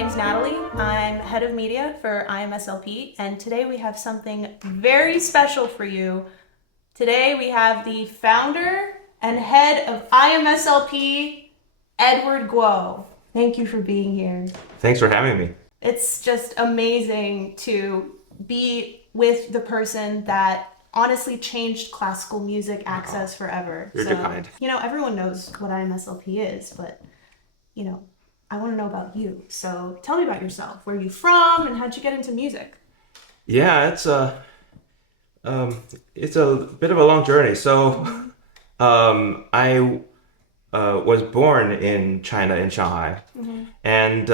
name's Natalie. I'm head of media for IMSLP, and today we have something very special for you. Today we have the founder and head of IMSLP, Edward Guo. Thank you for being here. Thanks for having me. It's just amazing to be with the person that honestly changed classical music access forever. You're too kind. Everyone knows what IMSLP is, but, I want to know about you. So tell me about yourself. Where are you from and how'd you get into music? Yeah, it's a bit of a long journey. So I was born in China, in Shanghai. Mm-hmm. And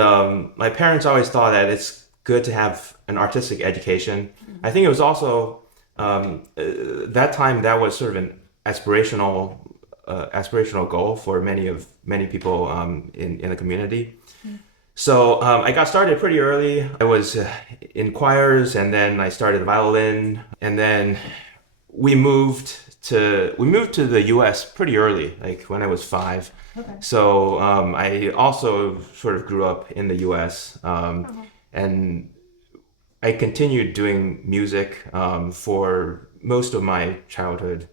my parents always thought that it's good to have an artistic education. Mm-hmm. I think it was also, that time, that was sort of an aspirational goal for many people in the community. Mm-hmm. So I got started pretty early. I was in choirs, and then I started violin, and then we moved to the U.S. pretty early, like when I was 5. Okay. So I also sort of grew up in the U.S. And I continued doing music for most of my childhood.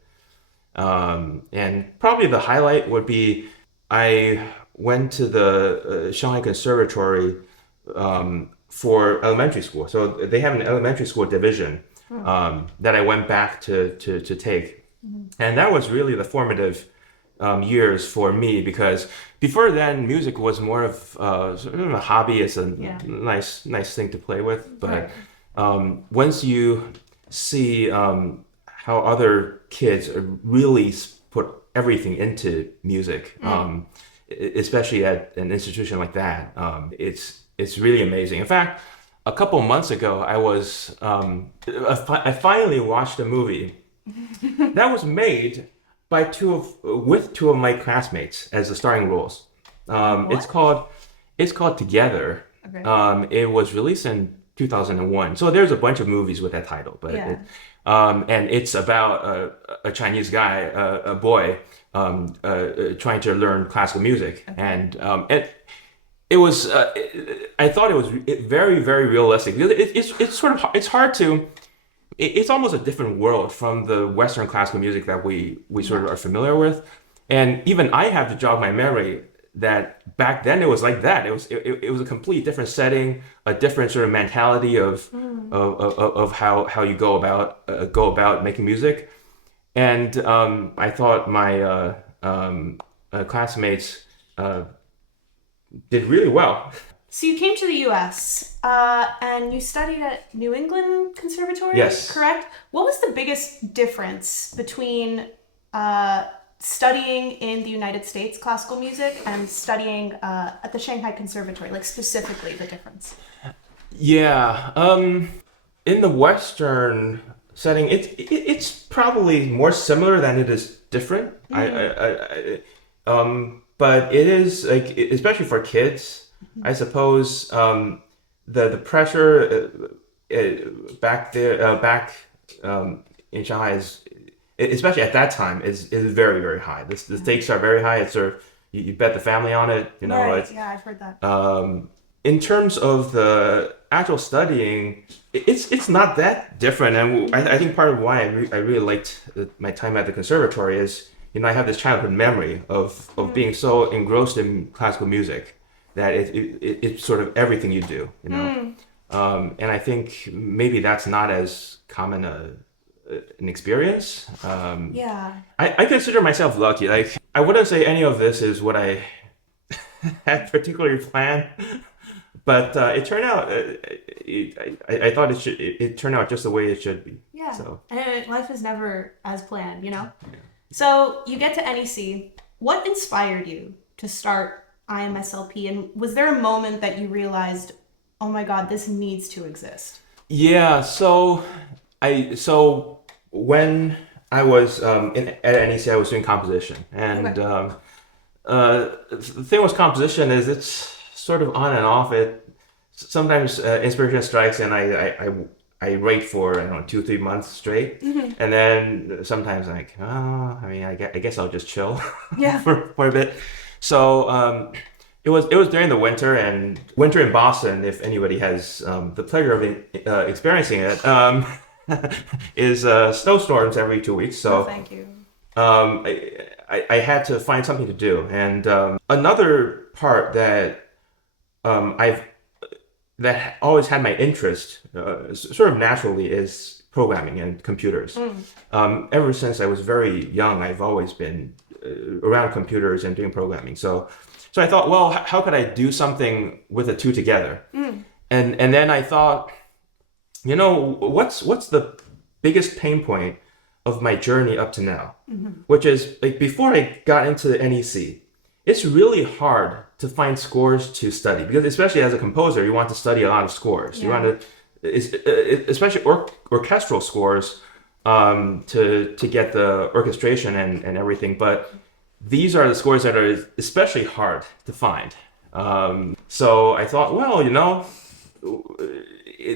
And probably the highlight would be I went to the Shanghai Conservatory for elementary school. So they have an elementary school division that I went back to take. Mm-hmm. And that was really the formative years for me, because before then, music was more of sort of a hobby. It's a nice thing to play with. But once you see how other kids really put everything into music, especially at an institution like that, it's really amazing. In fact, a couple months ago, I finally watched a movie that was made by with two of my classmates as the starring roles. It's called Together. Okay. It was released in 2001. So there's a bunch of movies with that title, but and it's about a Chinese guy, a boy, trying to learn classical music. Okay. And it was I thought it was very, very realistic. It's hard to. It's almost a different world from the Western classical music that we sort of are familiar with. And even I have to jog my memory that back then it was like that. It was a completely different setting, a different sort of mentality of how you go about making music. And I thought my classmates did really well. So you came to the U.S. And you studied at New England Conservatory, yes, correct? What was the biggest difference between studying in the United States classical music and studying at the Shanghai Conservatory, like specifically the difference? Yeah, in the Western setting, it's probably more similar than it is different. Mm-hmm. But it is, like, especially for kids, I suppose the pressure back in Shanghai is, especially at that time, is very, very high. The stakes are very high. It's sort of, you bet the family on it. Right. Yeah, I've heard that. In terms of the actual studying, it's not that different, and I think part of why I really liked my time at the conservatory is, I have this childhood memory of being so engrossed in classical music that it's sort of everything you do, and I think maybe that's not as common an experience. I consider myself lucky. Like, I wouldn't say any of this is what I had particularly planned, but it turned out. I thought it turned out just the way it should be. Yeah. So. And life is never as planned, Yeah. So you get to NEC. What inspired you to start IMSLP, and was there a moment that you realized, oh my God, this needs to exist? Yeah. So when I was at NEC, I was doing composition, and the thing with composition is it's sort of on and off. It sometimes inspiration strikes, and I write for 2-3 months straight, mm-hmm. and then sometimes I'm like, I guess I'll just chill for a bit. So it was during the winter, and winter in Boston, if anybody has the pleasure of experiencing it, is snowstorms every 2 weeks. So Oh, thank you. I had to find something to do, and another part that I've that always had my interest, sort of naturally, is programming and computers. Ever since I was very young, I've always been around computers and doing programming. So I thought, well, how could I do something with the two together? And then I thought, what's the biggest pain point of my journey up to now? Which is, like, before I got into the NEC, it's really hard to find scores to study, because especially as a composer, you want to study a lot of scores. You want to, especially orchestral scores, to get the orchestration and everything. But these are the scores that are especially hard to find. So I thought, well,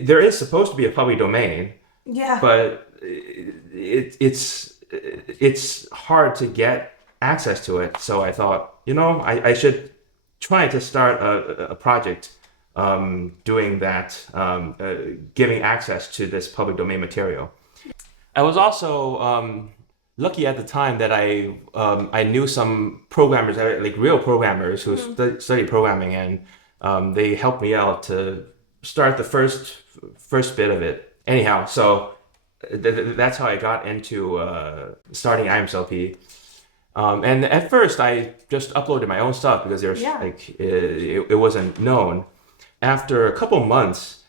there is supposed to be a public domain, but it's hard to get access to it. So I thought, I should try to start a project doing that, giving access to this public domain material. I was also lucky at the time that I knew some programmers, like real programmers who studied programming, and they helped me out to start the first bit of it. Anyhow, so that's how I got into starting IMSLP. And at first, I just uploaded my own stuff because there's it wasn't known. After a couple months,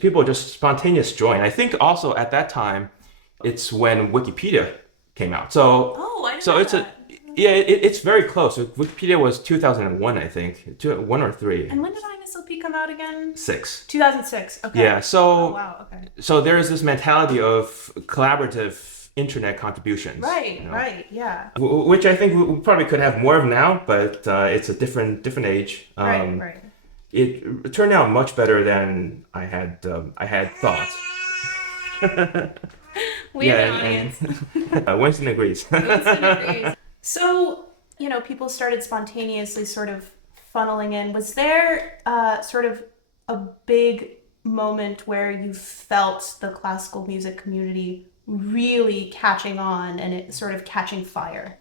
people just spontaneous join. I think also at that time, it's when Wikipedia came out. So I didn't know that. It's very close. Wikipedia was 2001, I think, 1 or 3. And when did IMSLP come out again? 6. 2006. Okay. Yeah. So. Oh, wow. Okay. So there is this mentality of collaborative internet contributions. Right. Yeah. Which I think we probably could have more of now, but it's a different age. Right. It turned out much better than I had thought. We have an audience. Winston agrees. So, people started spontaneously sort of funneling in. Was there sort of a big moment where you felt the classical music community really catching on and it sort of catching fire?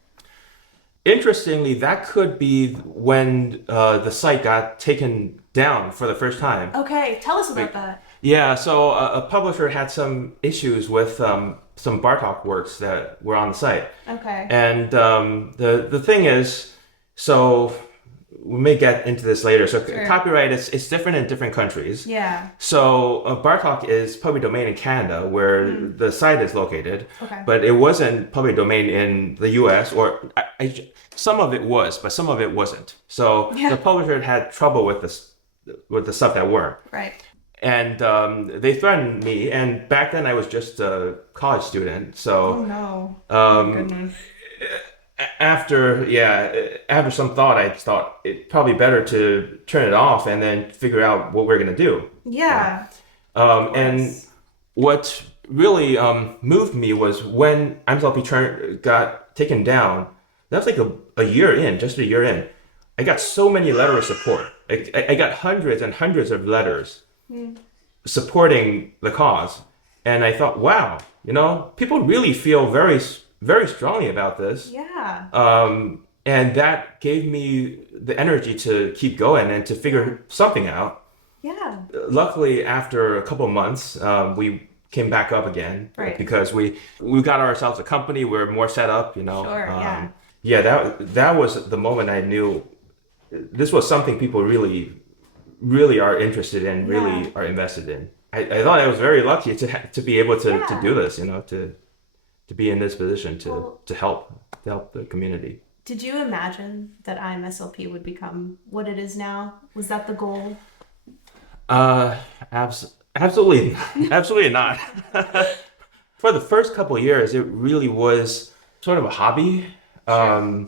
Interestingly, that could be when the site got taken down for the first time. Okay, tell us about that. Yeah, so a publisher had some issues with some Bartók works that were on the site. Okay. And the thing is, so we may get into this later. So sure. Copyright is different in different countries. Yeah. So Bartók is public domain in Canada, where the site is located. Okay. But it wasn't public domain in the U.S. or some of it was, but some of it wasn't. So the publisher had trouble with the stuff that were. Right. And they threatened me, and back then I was just a college student. So oh goodness. After some thought, I thought it's probably better to turn it off and then figure out what we're gonna do. Yeah. And what really moved me was when IMSLP got taken down. That was like a year in, just a year in. I got so many letters of support. I got hundreds and hundreds of letters supporting the cause, and I thought, wow, people really feel very, very strongly about this. Yeah. And that gave me the energy to keep going and to figure something out. Yeah. Luckily, after a couple months, we came back up again, right? Because we got ourselves a company. We're more set up, Sure. That was the moment I knew this was something people really are interested in, really are invested in. I thought I was very lucky to be able to do this, to be in this position to help the community. Did you imagine that IMSLP would become what it is now? Was that the goal? Absolutely not. For the first couple of years, it really was sort of a hobby. Sure.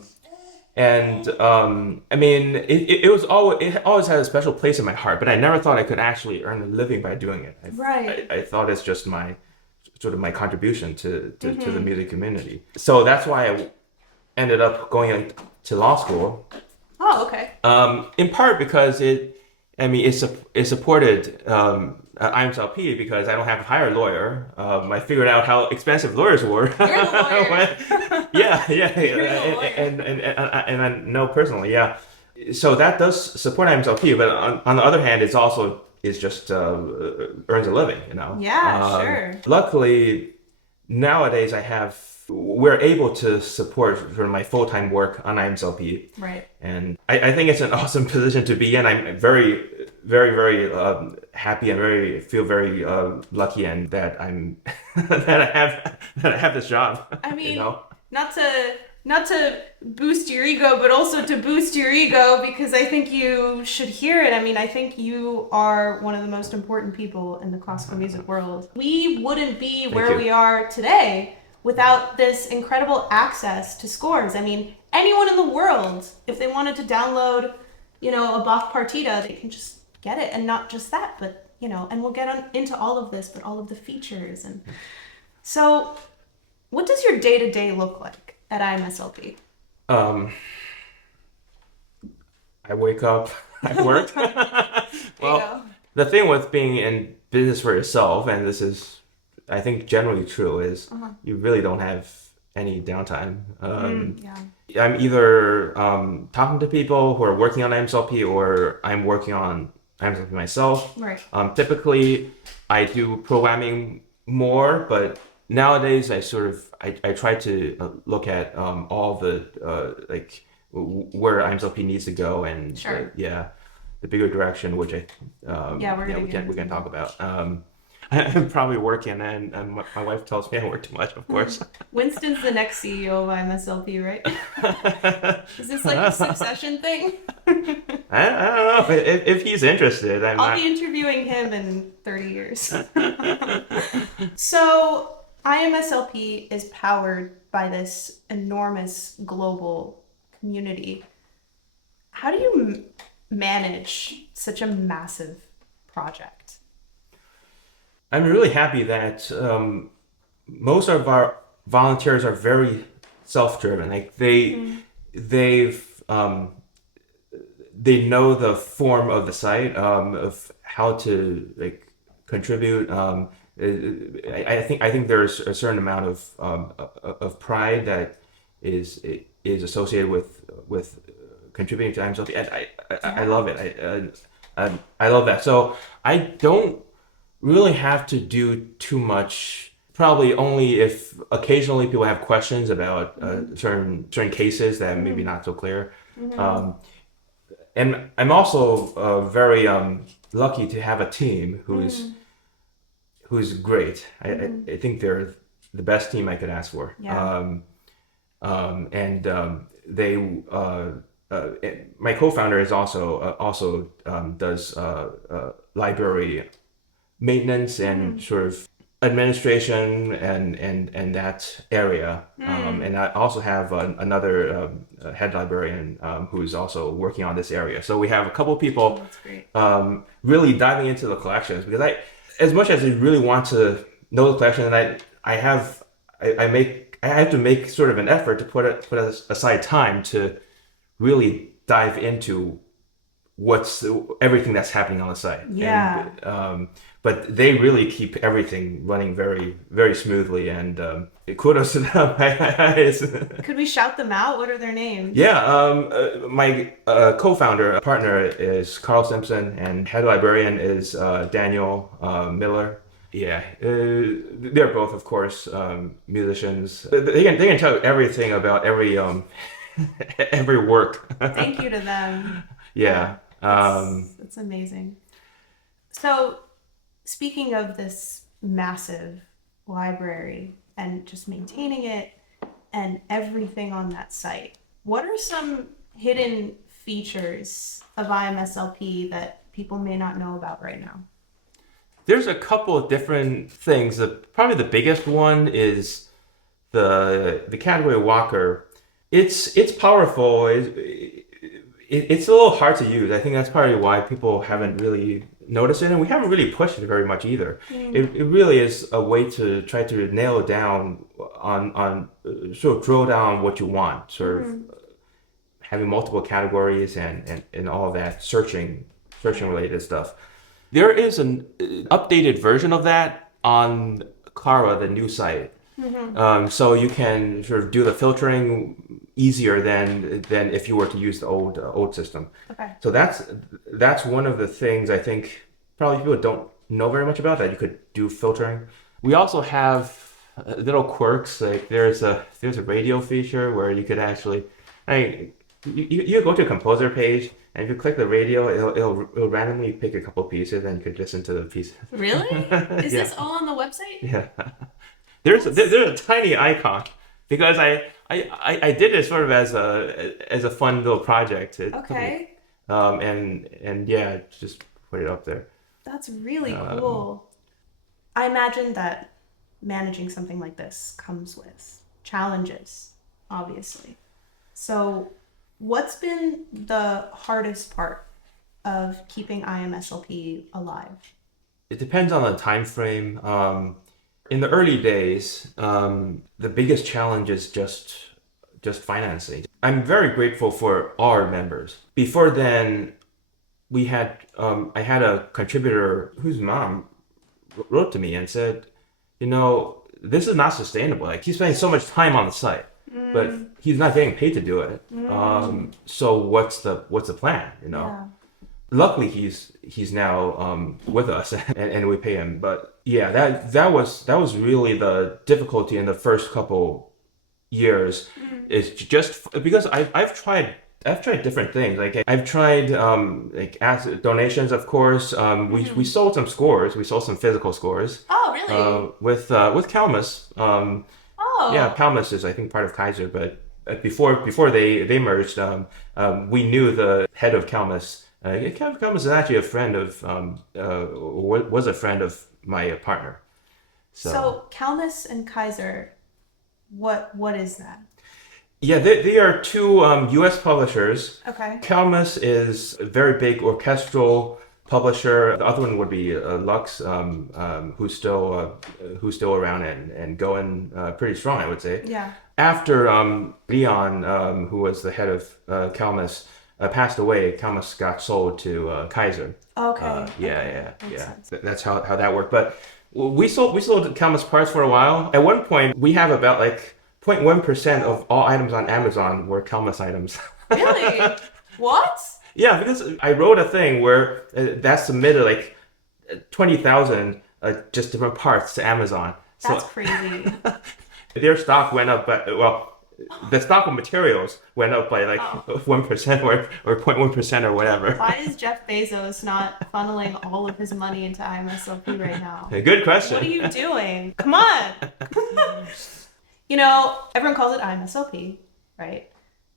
I mean, it always had a special place in my heart, but I never thought I could actually earn a living by doing it. I thought it's just my contribution to the music community. So that's why I ended up going to law school, Oh, okay. In part because it supported IMSLP because I don't have to hire a lawyer. I figured out how expensive lawyers were. You're the lawyer. Yeah, You're the lawyer. and I know personally, yeah. So that does support IMSLP, but on the other hand, it's just earns a living, you know. Yeah, sure. Luckily, nowadays we're able to support sort of my full-time work on IMSLP. Right. And I think it's an awesome position to be in. I'm very, very, very happy and feel very lucky and that I'm that I have this job. I mean, you know? not to boost your ego, but also to boost your ego because I think you should hear it. I mean, I think you are one of the most important people in the classical music world. We wouldn't be where we are today without this incredible access to scores. I mean, anyone in the world, if they wanted to download, a Bach partita, they can just get it. And not just that, but, and we'll get into all of this, but all of the features. And so what does your day-to-day look like at IMSLP? I wake up, I work. Well, the thing with being in business for yourself, and this is I think generally true, is you really don't have any downtime. I'm either talking to people who are working on IMSLP or I'm working on IMSLP myself. Right. Typically, I do programming more, but nowadays I try to look at all the where IMSLP needs to go and the bigger direction, which we can talk about. I'm probably working, and my wife tells me I work too much, of course. Winston's the next CEO of IMSLP, right? Is this like a succession thing? I don't know if he's interested. I'll be interviewing him in 30 years. So IMSLP is powered by this enormous global community. How do you manage such a massive project? I'm really happy that most of our volunteers are very self-driven. Like they know the form of the site, of how to contribute. I think there's a certain amount of pride that is associated with contributing to IMSLP, and I love it. I love that. So I don't really have to do too much. Probably only if occasionally people have questions about certain cases that maybe not so clear. And I'm also very lucky to have a team who's great. I think they're the best team I could ask for. Yeah. My co-founder is also does library maintenance and sort of administration and that area. And I also have another head librarian who's also working on this area. So we have a couple of people really diving into the collections, because as much as I really want to know the collection, and I have to make sort of an effort to put aside time to really dive into everything that's happening on the site. Yeah. And, but they really keep everything running very, very smoothly, and kudos to them. Could we shout them out? What are their names? Yeah, my co-founder, partner is Carl Simpson, and head librarian is Daniel Miller. Yeah, they're both, of course, musicians. They can tell everything about every every work. Thank you to them. Yeah. That's amazing. So, speaking of this massive library and just maintaining it and everything on that site, what are some hidden features of IMSLP that people may not know about right now? There's a couple of different things. Probably the biggest one is the category walker. It's powerful. It's a little hard to use. I think that's probably why people haven't really noticed it, and we haven't really pushed it very much either. It really is a way to try to nail it down on sort of drill down what you want, sort of having multiple categories and all of that searching related stuff. There is an updated version of that on Clara, the new site. So you can sort of do the filtering easier than if you were to use the old system. Okay. So that's one of the things I think probably people don't know very much about, that you could do filtering. We also have little quirks, like there's a radio feature where you could actually, you go to a composer page, and if you click the radio, it'll randomly pick a couple pieces, and you could listen to the pieces. Really? Is this all on the website? Yeah. There's a tiny icon, because I did it sort of as a fun little project. Okay. And yeah, just put it up there. That's really cool. I imagine that managing something like this comes with challenges, obviously. So what's been the hardest part of keeping IMSLP alive? It depends on the time frame. In the early days, the biggest challenge is just financing. I'm very grateful for our members. Before then, I had a contributor whose mom wrote to me and said, this is not sustainable. Like, he's spending so much time on the site, but he's not getting paid to do it. So what's the plan? Yeah. Luckily, he's now with us, and we pay him. But yeah, that was really the difficulty in the first couple years. Is just because I've tried different things. Like, I've tried donations, of course. We sold some scores. We sold some physical scores. Oh, really? With Kalmus. Yeah, Kalmus is, I think, part of Kaiser, but before they merged, we knew the head of Kalmus. Kalmus is actually a friend of was a friend of my partner. So Kalmus and Kaiser, what is that? Yeah, they are two U.S. publishers. Okay. Kalmus is a very big orchestral publisher. The other one would be Lux, who's still around and going pretty strong, I would say. Yeah. After Leon, who was the head of Kalmus, passed away, Kalmus got sold to Kaiser. Okay. Yeah. Sense. That's how that worked. But we sold Kalmus parts for a while. At one point, we have about 0.1% of all items on Amazon were Kalmus items. Really? What? Yeah, because I wrote a thing where that submitted 20,000 just different parts to Amazon. That's crazy. Their stock went up, the stock of materials went up by 1% or 0.1% or whatever. Why is Jeff Bezos not funneling all of his money into IMSLP right now? Good question. What are you doing? Come on. Everyone calls it IMSLP, right?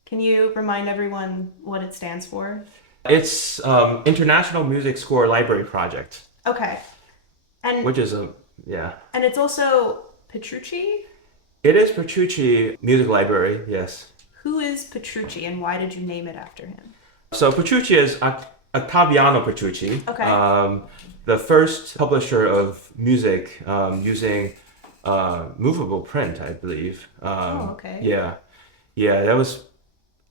Can you remind everyone what it stands for? It's International Music Score Library Project. Okay. Which is yeah. And it's also Petrucci? It is Petrucci Music Library, yes. Who is Petrucci and why did you name it after him? So Petrucci is Ottaviano Petrucci. Okay. The first publisher of music using movable print, I believe. Okay. Yeah, that was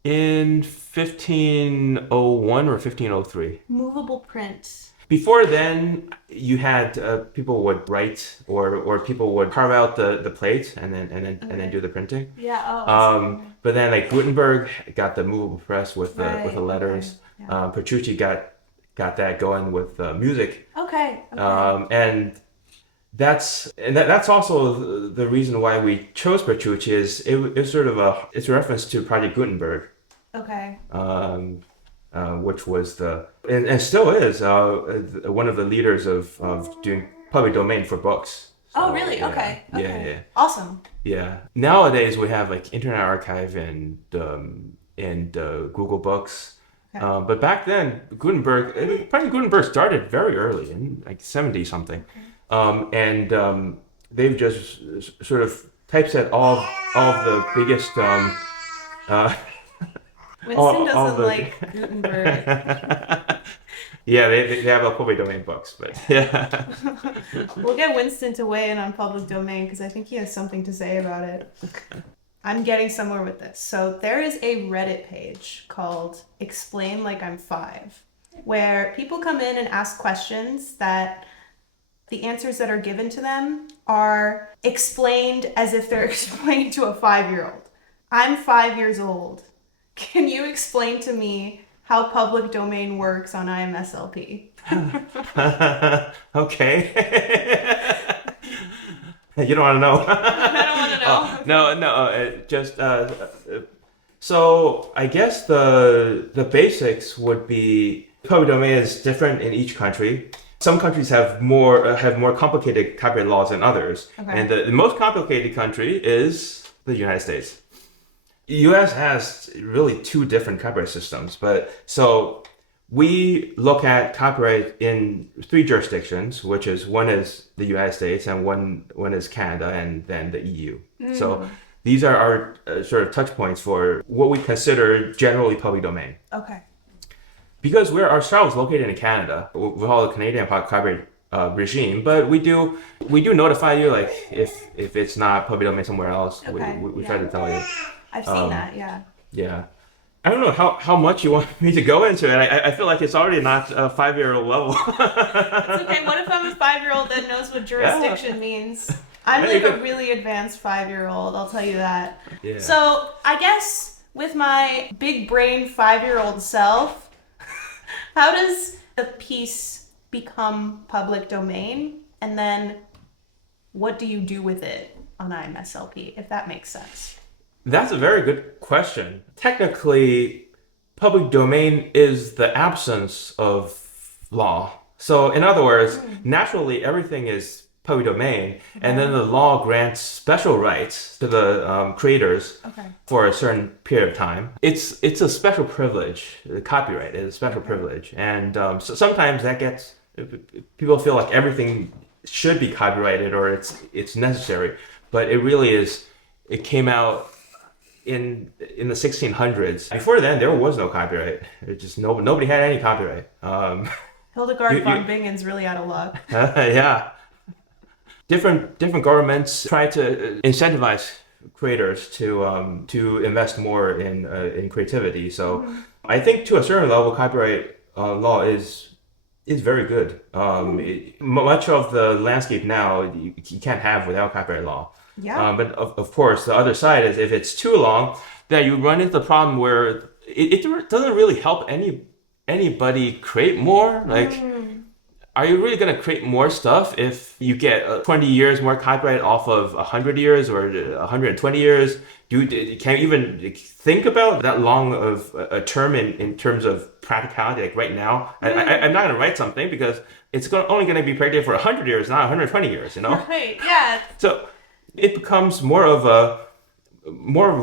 in 1501 or 1503. Movable print. Before then, you had people would write or people would carve out the plate and then do the printing. Yeah. But then Gutenberg got the movable press with the letters. Okay. Yeah. Petrucci got that going with music. Okay. And that's also the reason why we chose Petrucci is it's sort of it's a reference to Project Gutenberg. Okay. Which was and still is one of the leaders of doing public domain for books. So, oh, really? Yeah. Okay. Yeah. Awesome. Yeah. Nowadays we have Internet Archive and Google Books. Okay. But back then, Project Gutenberg started very early in 70 something. Okay. They've just sort of typeset all of the biggest. Winston doesn't like Gutenberg. Yeah, they have a public domain books, but yeah. We'll get Winston to weigh in on public domain because I think he has something to say about it. I'm getting somewhere with this. So there is a Reddit page called Explain Like I'm 5, where people come in and ask questions that the answers that are given to them are explained as if they're explained to a 5-year-old. I'm 5 years old. Can you explain to me how public domain works on IMSLP? Okay. You don't want to know. I don't want to know. So I guess the basics would be public domain is different in each country. Some countries have more complicated copyright laws than others, and the most complicated country is the United States. The U.S. has really two different copyright systems, but so we look at copyright in 3 jurisdictions, which is one is the United States and one is Canada and then the EU. So these are our sort of touch points for what we consider generally public domain. Okay. Because we're ourselves located in Canada, we follow the Canadian copyright regime, but we do notify you like if it's not public domain somewhere else. Okay. We try to tell you. I've seen that. Yeah. Yeah. I don't know how much you want me to go into it. I feel like it's already not a 5-year-old level. It's okay. What if I'm a 5-year-old that knows what jurisdiction means? I'm like a really advanced 5-year-old, I'll tell you that. Yeah. So I guess with my big brain 5-year-old self, how does a piece become public domain? And then what do you do with it on IMSLP, if that makes sense? That's a very good question. Technically, public domain is the absence of law. So in other words, naturally everything is public domain, and then the law grants special rights to the creators for a certain period of time. It's a special privilege. The copyright is a special privilege, and so sometimes that gets people feel like everything should be copyrighted or it's necessary, but it really is. It came out in the 1600s. Before then, there was no copyright. It just nobody had any copyright. Hildegard von Bingen's really out of luck. Yeah. Different governments try to incentivize creators to invest more in creativity. So I think to a certain level, copyright law is very good. Much of the landscape now you can't have without copyright law. Yeah. But of course, the other side is if it's too long, then you run into the problem where it doesn't really help anybody create more. Like, are you really going to create more stuff if you get 20 years more copyright off of 100 years or 120 years? Can you even think about that long of a term in terms of practicality? Like right now, I'm not going to write something because it's only going to be practical for 100 years, not 120 years, you know? Right, yeah. So it becomes more of a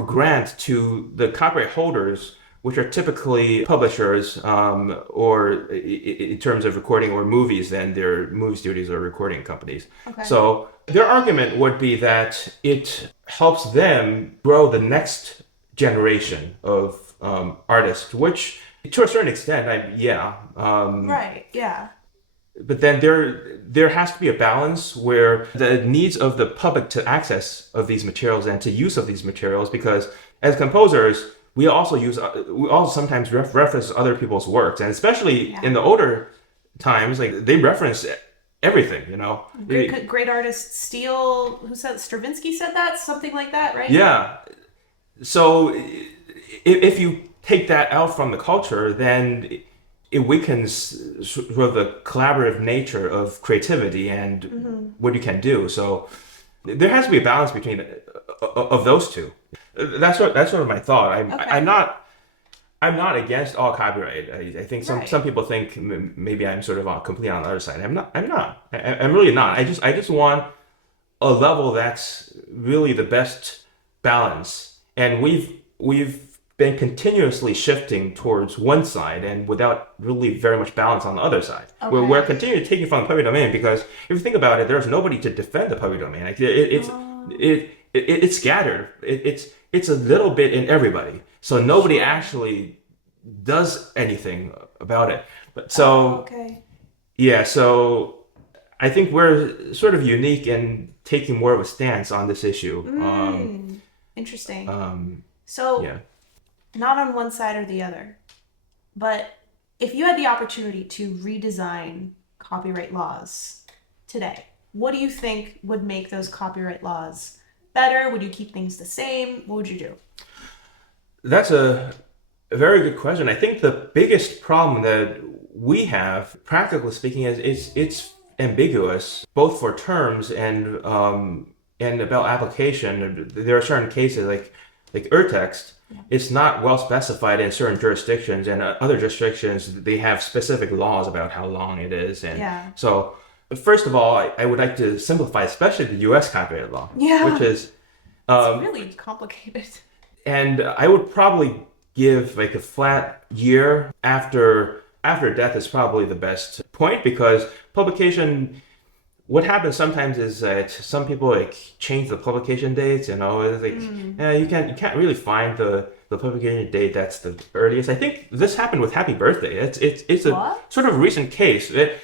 grant to the copyright holders, which are typically publishers, or in terms of recording or movies, then they're movie studios or recording companies. Okay. So their argument would be that it helps them grow the next generation of artists, which to a certain extent, right, yeah. But then there has to be a balance where the needs of the public to access of these materials and to use of these materials, because as composers, we also sometimes reference other people's works, and especially in the older times, like they reference everything, you know. Great artists steal. Who said Stravinsky said that? Something like that, right? Yeah. So if you take that out from the culture, then it weakens sort of the collaborative nature of creativity and what you can do. So there has to be a balance between of those two. That's sort of my thought. I'm not against all copyright. I think some people think maybe I'm sort of completely on the other side. I'm not. I'm really not. I just want a level that's really the best balance. And we've been continuously shifting towards one side and without really very much balance on the other side. Okay. We're continuing taking from the public domain because if you think about it, there's nobody to defend the public domain. Like it's scattered. It's a little bit in everybody. So nobody actually does anything about it. But so yeah, so I think we're sort of unique in taking more of a stance on this issue. Interesting. So, yeah. Not on one side or the other, but if you had the opportunity to redesign copyright laws today, what do you think would make those copyright laws better? Would you keep things the same? What would you do? That's a very good question. I think the biggest problem that we have, practically speaking, is it's ambiguous, both for terms and about application. There are certain cases like urtext. It's not well specified in certain jurisdictions, and other jurisdictions they have specific laws about how long it is. And so, first of all, I would like to simplify, especially the U.S. copyright law, which is it's really complicated. And I would probably give like a flat year after death is probably the best point, because publication. What happens sometimes is that some people like change the publication dates, and it's like you can't really find the publication date that's the earliest. I think this happened with Happy Birthday. It's a sort of recent case. It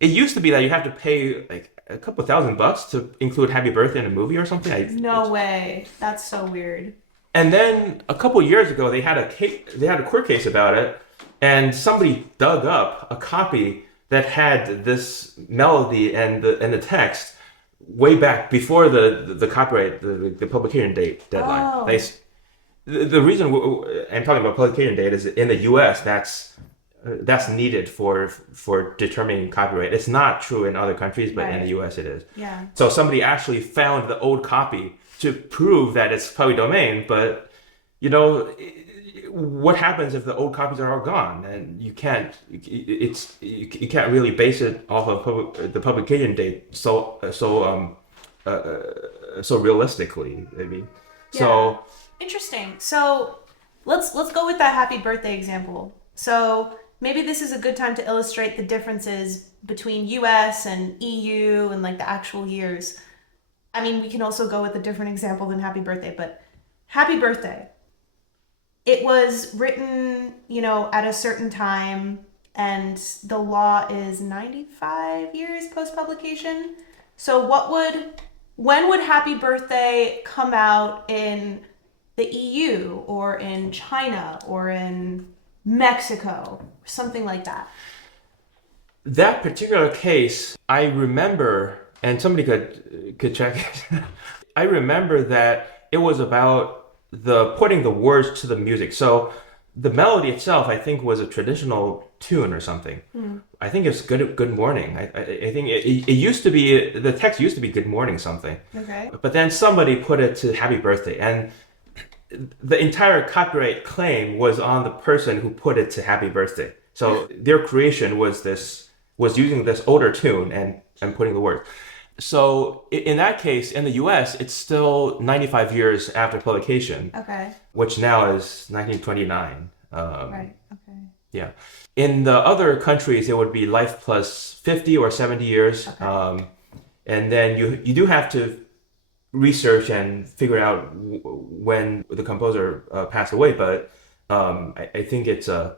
used to be that you have to pay like a couple $1,000 to include Happy Birthday in a movie or something. No way. That's so weird. And then a couple years ago, they had a court case about it, and somebody dug up a copy that had this melody and the text way back before the copyright, the publication date deadline. The reason I'm talking about publication date is in the U.S. that's needed for determining copyright. It's not true in other countries, but in the U.S. it is. Yeah. So somebody actually found the old copy to prove that it's public domain, but what happens if the old copies are all gone? And you can't really base it off of the publication date so realistically. I mean, so interesting. So let's go with that Happy Birthday example. So maybe this is a good time to illustrate the differences between US and EU and like the actual years. I mean, we can also go with a different example than Happy Birthday, but Happy Birthday. It was written, at a certain time, and the law is 95 years post-publication. So when would Happy Birthday come out in the EU or in China or in Mexico, something like that? That particular case, I remember, and somebody could check it. I remember that it was about putting the words to the music. So the melody itself, I think, was a traditional tune or something. I think it's Good Morning. I think it used to be, the text used to be Good Morning something. Okay. But then somebody put it to Happy Birthday, and the entire copyright claim was on the person who put it to Happy Birthday. So their creation was using this older tune and putting the words. So in that case, in the U.S., it's still 95 years after publication. Okay. Which now is 1929. Right. Okay. Yeah. In the other countries, it would be life plus 50 or 70 years. Okay. And then you do have to research and figure out when the composer passed away. But I think it's a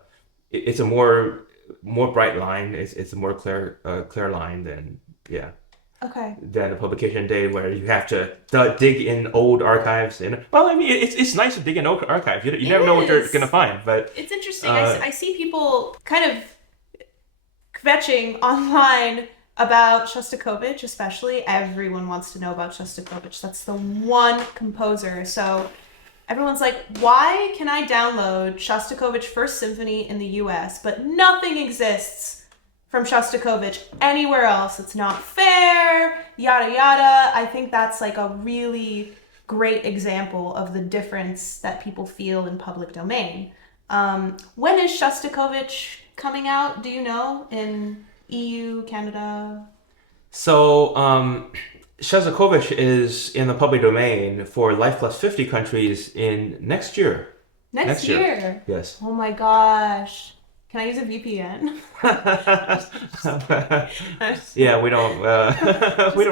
more bright line. It's a more clear line than than the publication date, where you have to dig in old archives. I mean, it's nice to dig in old archives. You never know what you're gonna find. But it's interesting. I see people kind of kvetching online about Shostakovich, especially. Everyone wants to know about Shostakovich. That's the one composer. So everyone's like, why can I download Shostakovich First Symphony in the US, but nothing exists from Shostakovich anywhere else? It's not fair, yada yada. I think that's like a really great example of the difference that people feel in public domain. When is Shostakovich coming out? Do you know? In EU, Canada? So Shostakovich is in the public domain for Life Plus 50 countries in next year. Next year? Yes. Oh my gosh. Can I use a VPN? Yeah, we don't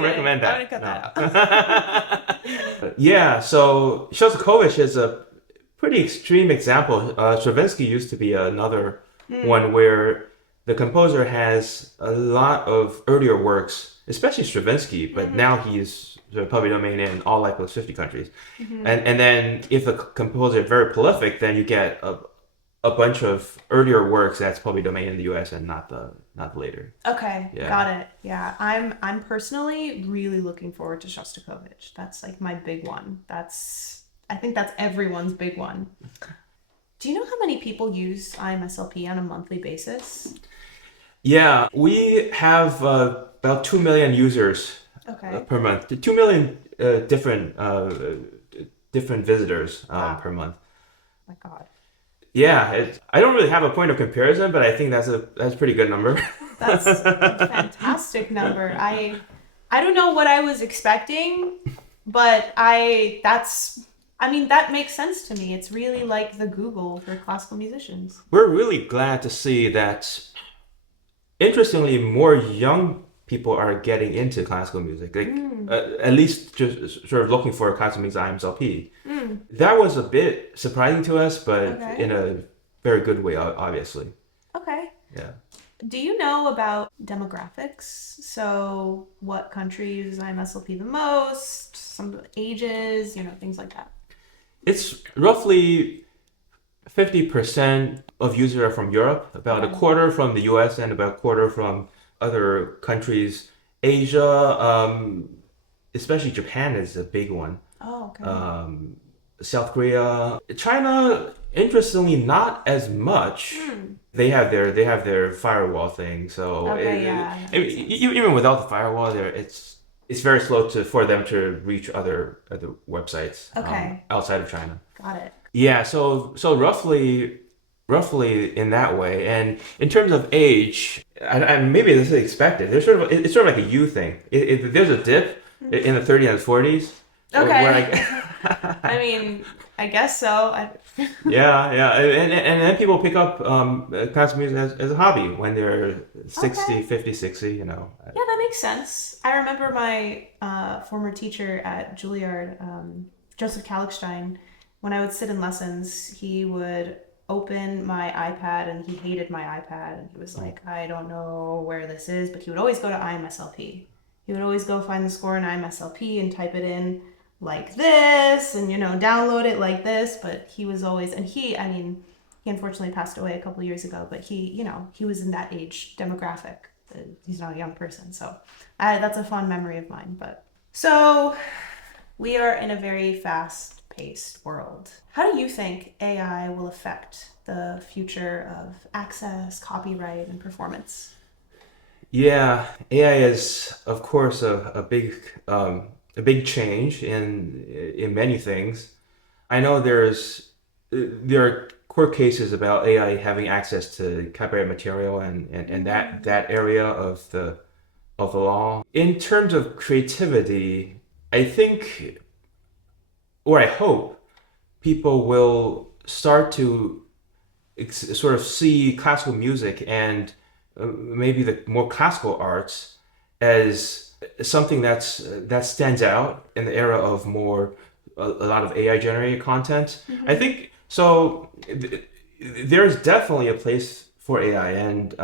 recommend that. I'm gonna cut that out. Yeah, so Shostakovich is a pretty extreme example. Stravinsky used to be another one where the composer has a lot of earlier works, especially Stravinsky, but now he's sort of public domain in all like those 50 countries. And then if the composer is very prolific, then you get a bunch of earlier works that's public domain in the US and not the later. Okay, Yeah. got it. Yeah, I'm personally really looking forward to Shostakovich. That's like my big one. I think that's everyone's big one. Do you know how many people use IMSLP on a monthly basis? Yeah, we have about 2 million users Okay. per month. 2 million different visitors Wow. per month. My God. Yeah, I don't really have a point of comparison, but I think that's a pretty good number. That's a fantastic number. I don't know what I was expecting, but that makes sense to me. It's really like the Google for classical musicians. We're really glad to see that, interestingly, more young people are getting into classical music. Like, at least just sort of looking for classical music IMSLP. That was a bit surprising to us, but Okay. in a very good way, obviously. Okay. Yeah. Do you know about demographics? So what country uses IMSLP the most? Some ages, things like that. It's roughly 50% of users are from Europe, about a quarter from the US, and about a quarter from other countries. Asia, especially Japan is a big one. Oh, okay. South Korea, China, interestingly, not as much. They have their firewall thing, so Okay, yeah, that makes sense. even without the firewall, it's very slow for them to reach other websites Okay. outside of China. Got it. Yeah, so roughly in that way, and in terms of age, and maybe this is expected. It's sort of like a you thing. There's a dip in the 30s and 40s. Okay. I mean, I guess so. Yeah, and then people pick up classical music as a hobby when they're 60, Okay. 50, 60, Yeah, that makes sense. I remember my former teacher at Juilliard, Joseph Kalkstein, when I would sit in lessons, he would open my iPad and he hated my iPad. And he was like, I don't know where this is, but he would always go to IMSLP. He would always go find the score in IMSLP and type it in like this and, download it like this. But he was always, he unfortunately passed away a couple years ago, but he was in that age demographic. He's not a young person. So that's a fond memory of mine. But so we are in a very fast-paced world. How do you think AI will affect the future of access, copyright, and performance? Yeah, AI is of course a big change in many things. I know there are court cases about AI having access to copyright material and that area of the law. In terms of creativity, I think, or I hope, people will start to sort of see classical music and maybe the more classical arts as something that stands out in the era of a lot of AI generated content. I think so. There's definitely a place for AI, and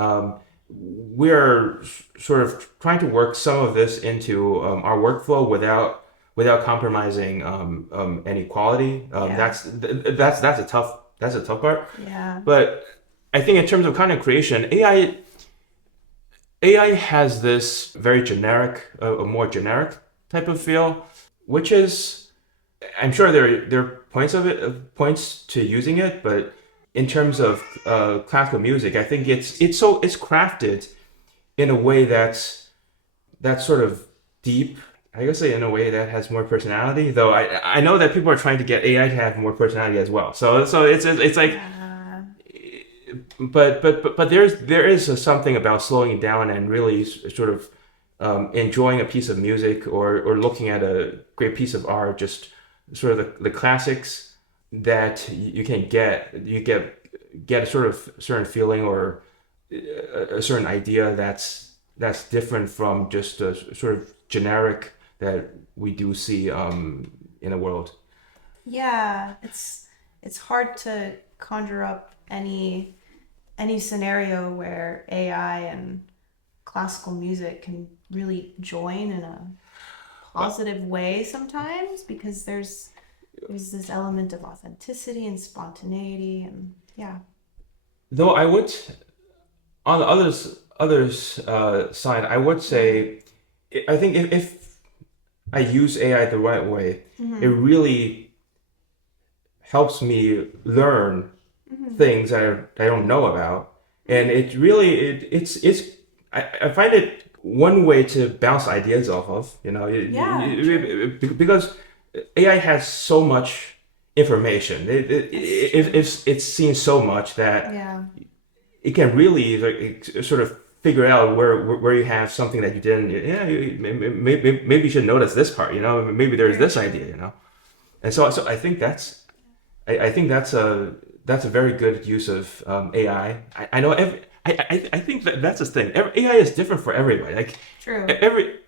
we're sort of trying to work some of this into our workflow without compromising any quality. Yeah. That's a tough part. Yeah. But I think in terms of content creation, AI has this very generic, a more generic type of feel, which is, I'm sure there are points to using it, but in terms of classical music, I think it's crafted in a way that's sort of deep. I guess in a way that has more personality. Though I know that people are trying to get AI to have more personality as well. So it's like. But there is something about slowing it down and really sort of enjoying a piece of music or looking at a great piece of art, just sort of the classics that you get a sort of certain feeling or a certain idea that's different from just a sort of generic that we do see in the world. Yeah, it's hard to conjure up any any scenario where AI and classical music can really join in a positive way sometimes, because there's this element of authenticity and spontaneity, and yeah. Though I would, on the others side, I would say, I think if I use AI the right way, it really helps me learn things that I don't know about, and it really it's I find it one way to bounce ideas off of, because AI has so much information. It's seen so much that it can really sort of figure out where you have something that you didn't. Maybe you should notice this part. Maybe there's this idea. And so I think I think that's a very good use of AI. I know I think that's the thing. AI is different for everybody. Like True.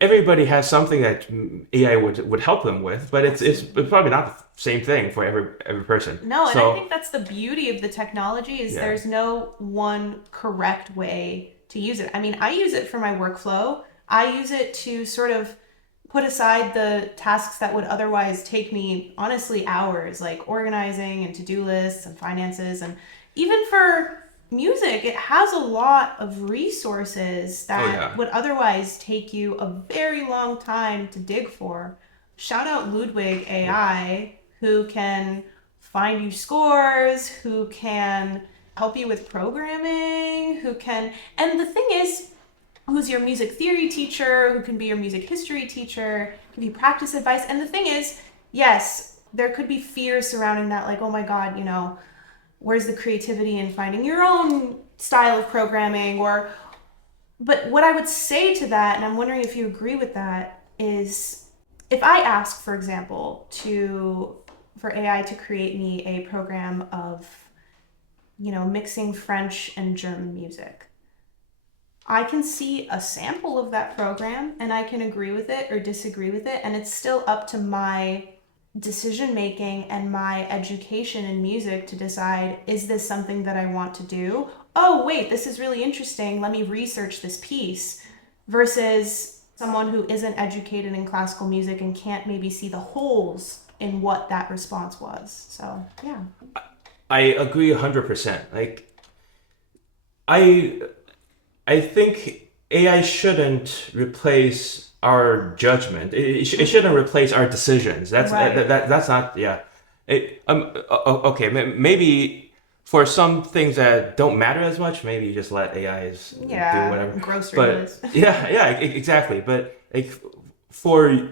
Everybody has something that AI would help them with, but it's probably not the same thing for every person. No, and I think that's the beauty of the technology is there's no one correct way to use it. I mean, I use it for my workflow. I use it to sort of put aside the tasks that would otherwise take me, honestly, hours, like organizing and to-do lists and finances. And even for music, it has a lot of resources that would otherwise take you a very long time to dig for. Shout out Ludwig AI, who can find you scores, who can help you with programming, and the thing is, who's your music theory teacher, who can be your music history teacher, give you practice advice. And the thing is, yes, there could be fear surrounding that, like, oh my God, where's the creativity in finding your own style of programming? But what I would say to that, and I'm wondering if you agree with that, is if I ask, for example, for AI to create me a program of, mixing French and German music, I can see a sample of that program and I can agree with it or disagree with it. And it's still up to my decision making and my education in music to decide, is this something that I want to do? Oh, wait, this is really interesting. Let me research this piece. Versus someone who isn't educated in classical music and can't maybe see the holes in what that response was. So, yeah. I agree 100%. Like, I think AI shouldn't replace our judgment. It shouldn't replace our decisions. That's not. Okay, maybe for some things that don't matter as much, maybe you just let AIs do whatever. Grocery list. Exactly. But like for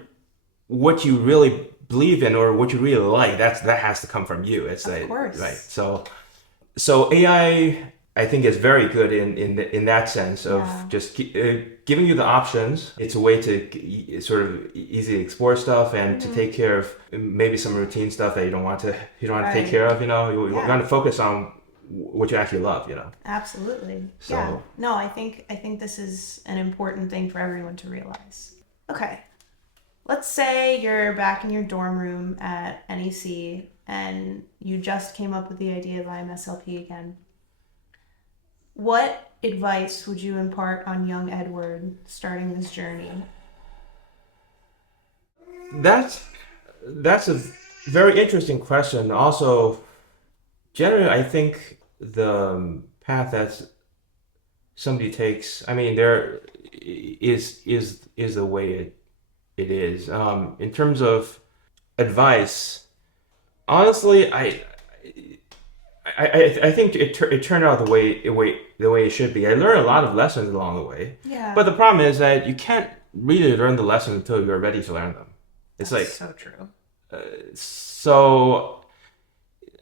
what you really believe in or what you really like, that has to come from you. It's of course. Right. So AI, I think, is very good in that sense of just giving you the options. It's a way to sort of easily explore stuff and to take care of maybe some routine stuff that you don't want to take care of. You want to focus on what you actually love. Absolutely. So, yeah. No, I think this is an important thing for everyone to realize. Okay, let's say you're back in your dorm room at NEC and you just came up with the idea of IMSLP again. What advice would you impart on young Edward starting this journey? That's a very interesting question. Also, generally, I think the path that somebody takes, I mean, there is the way it is. In terms of advice, honestly, I think it turned out the way it should be. I learned a lot of lessons along the way. Yeah. But the problem is that you can't really learn the lessons until you're ready to learn them. It's That's so true. So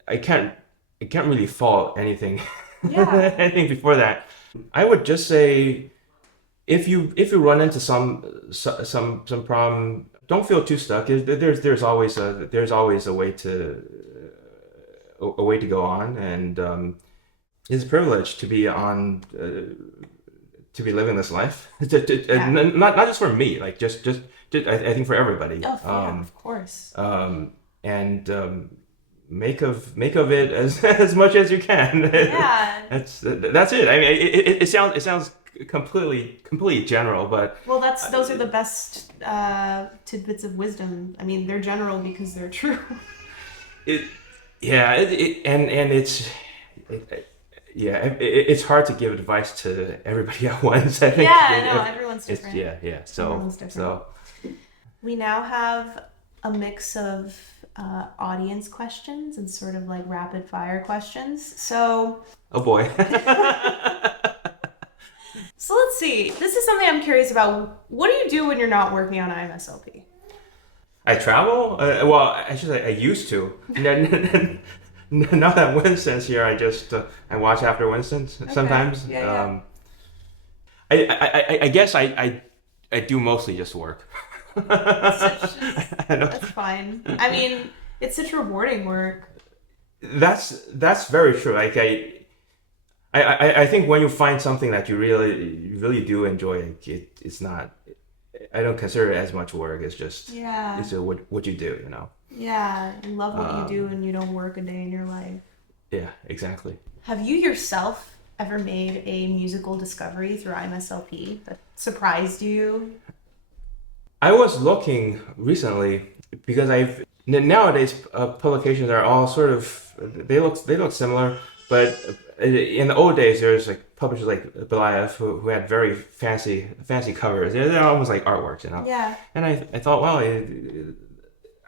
I can't really fault anything. Yeah. anything before that. I would just say if you run into some problem, don't feel too stuck. There's always a way to go on, and it's a privilege to be living this life. Not just for me, like just I think for everybody. Oh, yeah, of course. And make of it as as much as you can. Yeah. That's it. I mean, it sounds completely general, but well, those are the best tidbits of wisdom. I mean, they're general because they're true. It's hard to give advice to everybody at once. I think. Yeah, I know. Everyone's different. So Everyone's different. We now have a mix of audience questions and sort of like rapid fire questions. So. Oh boy. So let's see. This is something I'm curious about. What do you do when you're not working on IMSLP? I travel? Well, actually, I used to. Now that Winston's here, I watch after Winston sometimes. Yeah. I guess I do mostly just work. That's fine. I mean, it's such rewarding work. That's very true. Like I think when you find something that you really do enjoy, it's not. I don't consider it as much work. It's just it's what you do, you know. Yeah, you love what you do, and you don't work a day in your life. Yeah, exactly. Have you yourself ever made a musical discovery through IMSLP that surprised you? I was looking recently because nowadays publications are all sort of they look similar, but in the old days there's like publishers like Beliav who had very fancy covers. They're almost like artworks, you know. Yeah. And I thought, well,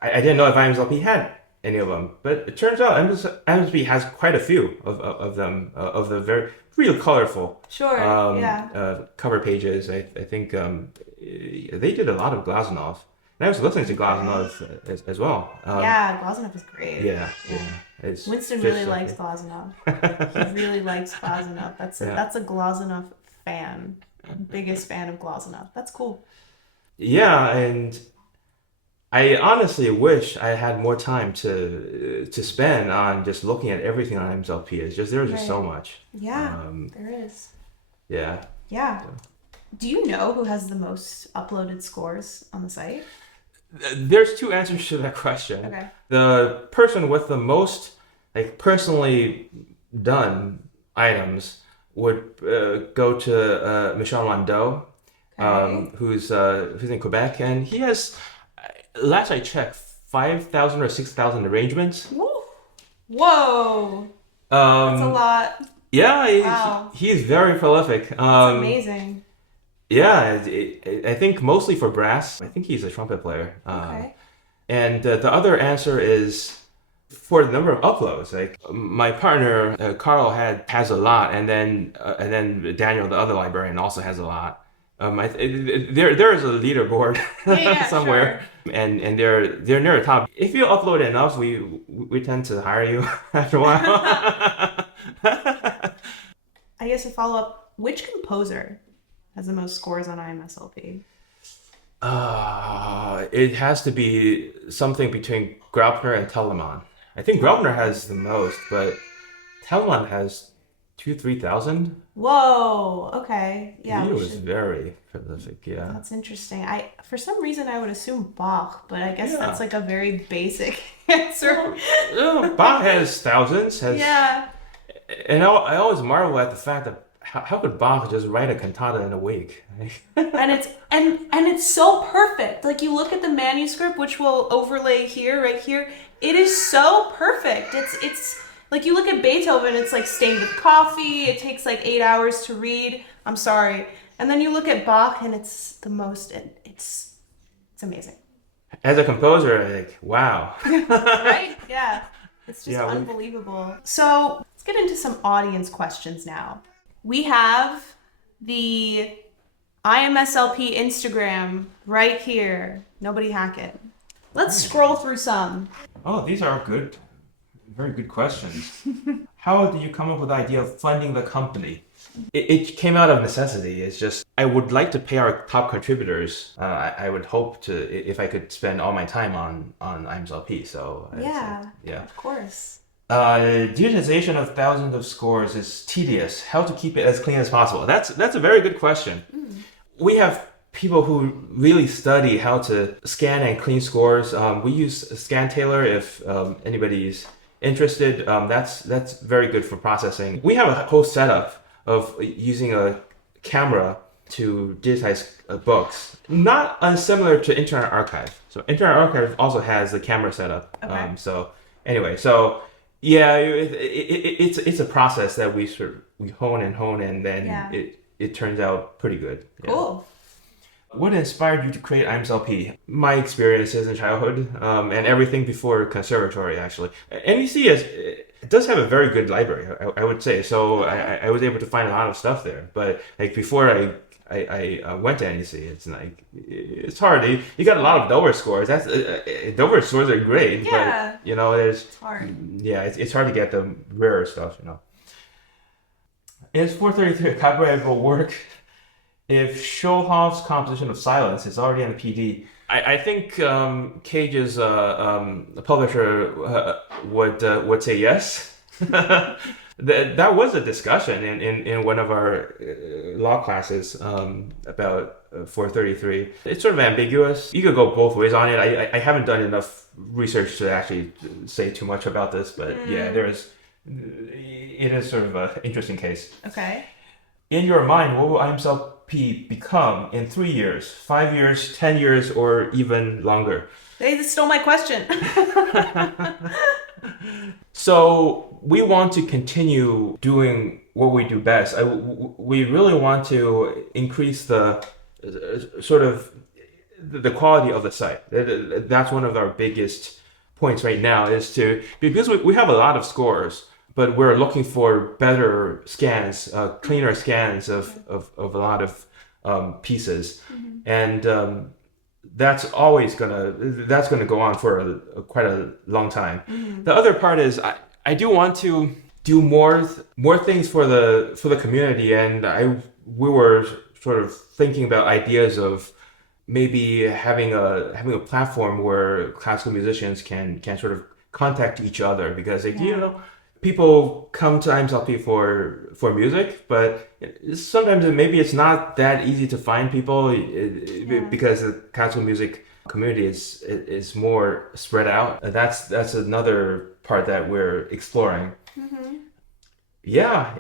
I didn't know if IMSLP had any of them, but it turns out IMSLP has quite a few of them, of the very real colorful cover pages. I think they did a lot of Glazunov. And I was listening to Glazunov as well. Glazunov is great. Yeah. Winston really likes Glazunov. He really likes Glazunov. That's a Glazunov fan. Biggest fan of Glazunov. That's cool. Yeah, and I honestly wish I had more time to spend on just looking at everything on IMSLP. There's just so much. Yeah, there is. Yeah. Yeah. Do you know who has the most uploaded scores on the site? There's two answers to that question. Okay. The person with the most personally done items would go to Michel Landau, who's in Quebec, and he has, last I checked, 5,000 or 6,000 arrangements. Whoa! That's a lot. Yeah, he's very prolific. That's amazing. Yeah, I think mostly for brass. I think he's a trumpet player. And the other answer is for the number of uploads. Like my partner Carl has a lot, and then Daniel, the other librarian, also has a lot. There is a leaderboard somewhere, sure. and they're near the top. If you upload enough, we tend to hire you after a while. I guess a follow up: which composer has the most scores on IMSLP? It has to be something between Graupner and Telemann. I think Graupner has the most, but Telemann has 2,000-3,000. Whoa. Okay. Yeah. He was very prolific. Yeah. That's interesting. For some reason I would assume Bach, but I guess that's like a very basic answer. Bach has thousands. Yeah. And I always marvel at the fact that how could Bach just write a cantata in a week? and it's so perfect. Like you look at the manuscript, which we'll overlay right here. It is so perfect. It's like you look at Beethoven, it's like stained with coffee. It takes like 8 hours to read. I'm sorry. And then you look at Bach, and it's it's amazing. As a composer, like wow. Right? Yeah. It's just unbelievable. So let's get into some audience questions now. We have the IMSLP Instagram right here. Nobody hack it. Let's scroll through some. Oh, these are good. Very good questions. How did you come up with the idea of funding the company? It came out of necessity. It's just, I would like to pay our top contributors. I would hope to, if I could spend all my time on IMSLP. So yeah, of course. Digitization of thousands of scores is tedious. How to keep it as clean as possible? That's a very good question. We have people who really study how to scan and clean scores. We use ScanTailor if anybody's interested, that's very good for processing. We have a whole setup of using a camera to digitize books, not unsimilar to Internet Archive. So Internet Archive also has the camera setup. Okay. So anyway, so yeah, it's a process that we hone and then it turns out pretty good. Yeah. Cool. What inspired you to create IMSLP? My experiences in childhood and everything before conservatory, actually. NEC it does have a very good library, I would say. So I was able to find a lot of stuff there. But like before I went to NEC, it's hard. You got a lot of Dover scores. Dover scores are great, but it's hard. Yeah, it's hard to get the rarer stuff. Is 433 a copyrightable work? If Schoelhoff's composition of silence is already on the PD, I think Cage's publisher would say yes. That was a discussion in one of our law classes about 433. It's sort of ambiguous. You could go both ways on it. I haven't done enough research to actually say too much about this, but it is sort of an interesting case. Okay. In your mind, what will IMSLP become in 3 years, 5 years, 10 years, or even longer? They stole my question. So we want to continue doing what we do best. We really want to increase the sort of the quality of the site. That's one of our biggest points right now because we have a lot of scores, but we're looking for better scans, cleaner scans of a lot of pieces, and that's gonna go on for quite a long time. The other part is I do want to do more things for the community, and we were sort of thinking about ideas of maybe having a platform where classical musicians can sort of contact each other, because people come to IMSLP for music, but sometimes maybe it's not that easy to find people because the classical music community is more spread out. That's another part that we're exploring. Yeah,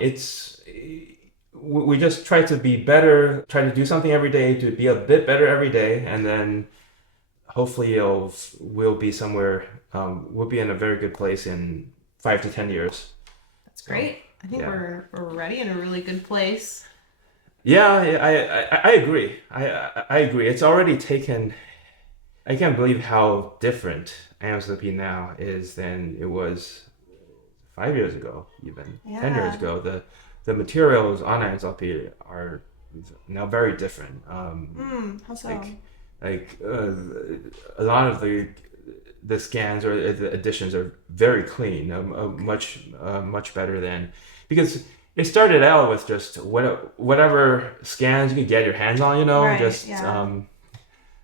we just try to be better, try to do something every day, to be a bit better every day, and then hopefully we'll be somewhere, we'll be in a very good place in 5 to 10 years. That's great. I think we're already in a really good place. Yeah, I agree. I agree. It's already taken. I can't believe how different IMSLP now is than it was 5 years ago, even 10 years ago. The materials on IMSLP are now very different. How so? A lot of the scans or the editions are very clean, much better than, because it started out with just whatever scans you could get your hands on, right,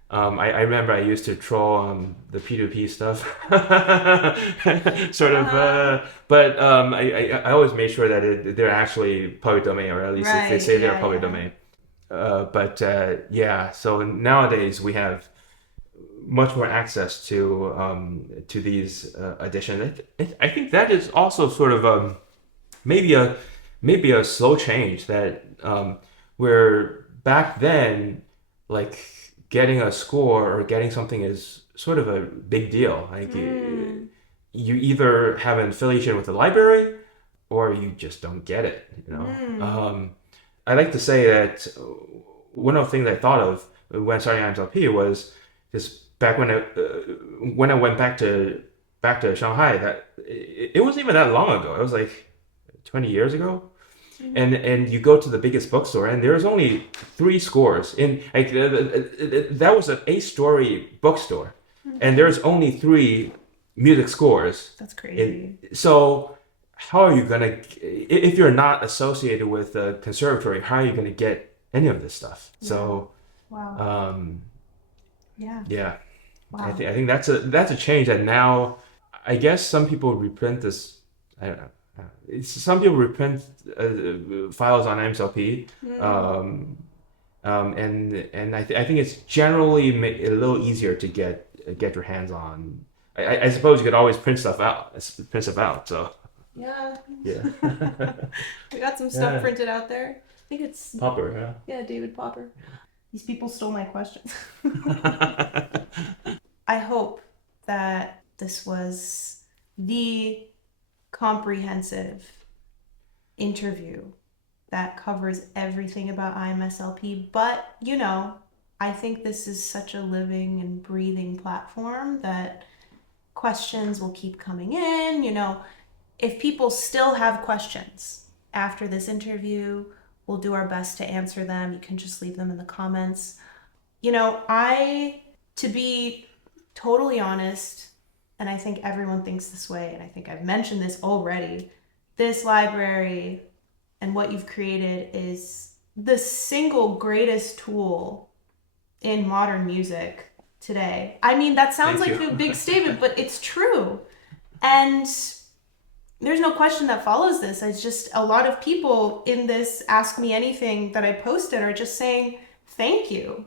I remember I used to troll the P2P stuff, sort of, but I always made sure that they're actually public domain, or at least they say they're public domain. So nowadays we have much more access to these editions. I think that is also sort of maybe a slow change, that where back then, like, getting a score or getting something is sort of a big deal. Like you either have an affiliation with the library or you just don't get it. I like to say that one of the things I thought of when starting IMSLP was just back when I went back to Shanghai, that it wasn't even that long ago. It was like 20 years ago. And you go to the biggest bookstore, and there's only 3 scores in, like, that was an 8-story bookstore, and there's only 3 music scores. That's crazy. So how are you gonna, if you're not associated with the conservatory, how are you gonna get any of this stuff? So wow. Yeah. Wow. I think that's a change that now, I guess some people reprint this. I don't know. Some people reprint files on IMSLP, and I think it's generally a little easier to get your hands on I suppose you could always print stuff out. So Yeah. yeah. We got some stuff printed out there. I think it's Popper, yeah, David Popper. These people stole my questions. I hope that this was the comprehensive interview that covers everything about IMSLP, but I think this is such a living and breathing platform that questions will keep coming in. If people still have questions after this interview, we'll do our best to answer them. You can just leave them in the comments. To be totally honest, and I think everyone thinks this way, and I think I've mentioned this already, this library and what you've created is the single greatest tool in modern music today. I mean, that sounds like a big statement, but it's true. And there's no question that follows this. It's just a lot of people in this Ask Me Anything that I posted are just saying, thank you.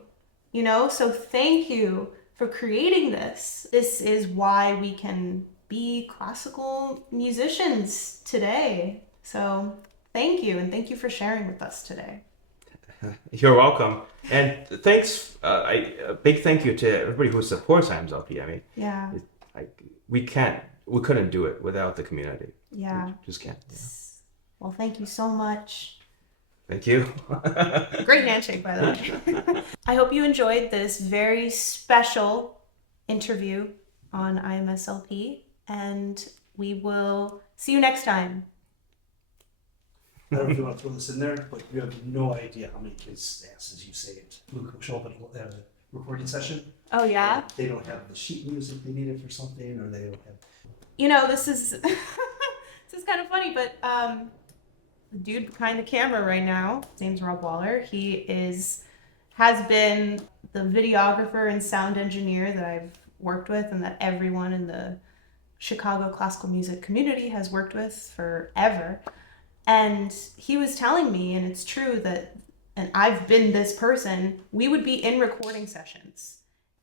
So thank you for creating this. This is why we can be classical musicians today. So thank you, and thank you for sharing with us today. You're welcome. And thanks, a big thank you to everybody who supports IMSLP. I mean, yeah, we couldn't do it without the community. Yeah. We just can't. Yeah. Well, thank you so much. Thank you. Great handshake, by the way. I hope you enjoyed this very special interview on IMSLP, and we will see you next time. I don't know if you want to throw this in there, but you have no idea how many kids ask, as you say it, who show up at a recording session. Oh, yeah? They don't have the sheet music they needed for something, or they don't have... This is this is kind of funny, but the dude behind the camera right now, his name's Rob Waller. He has been the videographer and sound engineer that I've worked with and that everyone in the Chicago classical music community has worked with forever. And he was telling me, and it's true that, and I've been this person, we would be in recording sessions.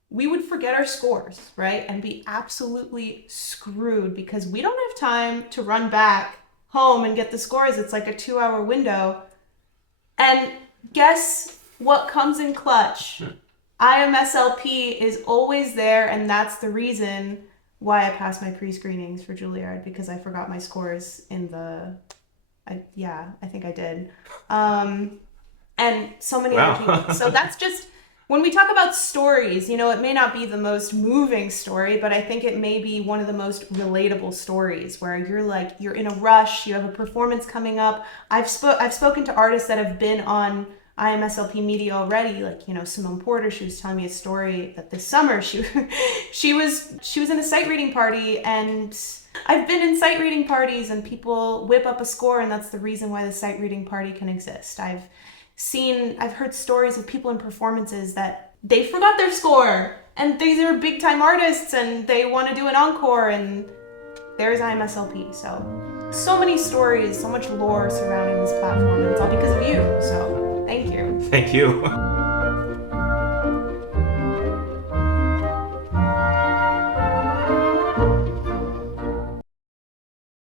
We would forget our scores, right? And be absolutely screwed because we don't have time to run back home and get the scores. It's like a 2-hour window. And guess what comes in clutch? IMSLP is always there, and that's the reason why I passed my pre-screenings for Juilliard, because I forgot my scores in the... I think I did. And so many other people. So that's just... When we talk about stories, it may not be the most moving story, but I think it may be one of the most relatable stories where you're in a rush, you have a performance coming up. I've spoken to artists that have been on IMSLP media already, like, Simone Porter. She was telling me a story that this summer she was in a sight reading party, and I've been in sight reading parties and people whip up a score, and that's the reason why the sight reading party can exist. I've heard stories of people in performances that they forgot their score and these are big time artists and they want to do an encore, and there's IMSLP. So many stories, so much lore surrounding this platform, and it's all because of you. So thank you. Thank you.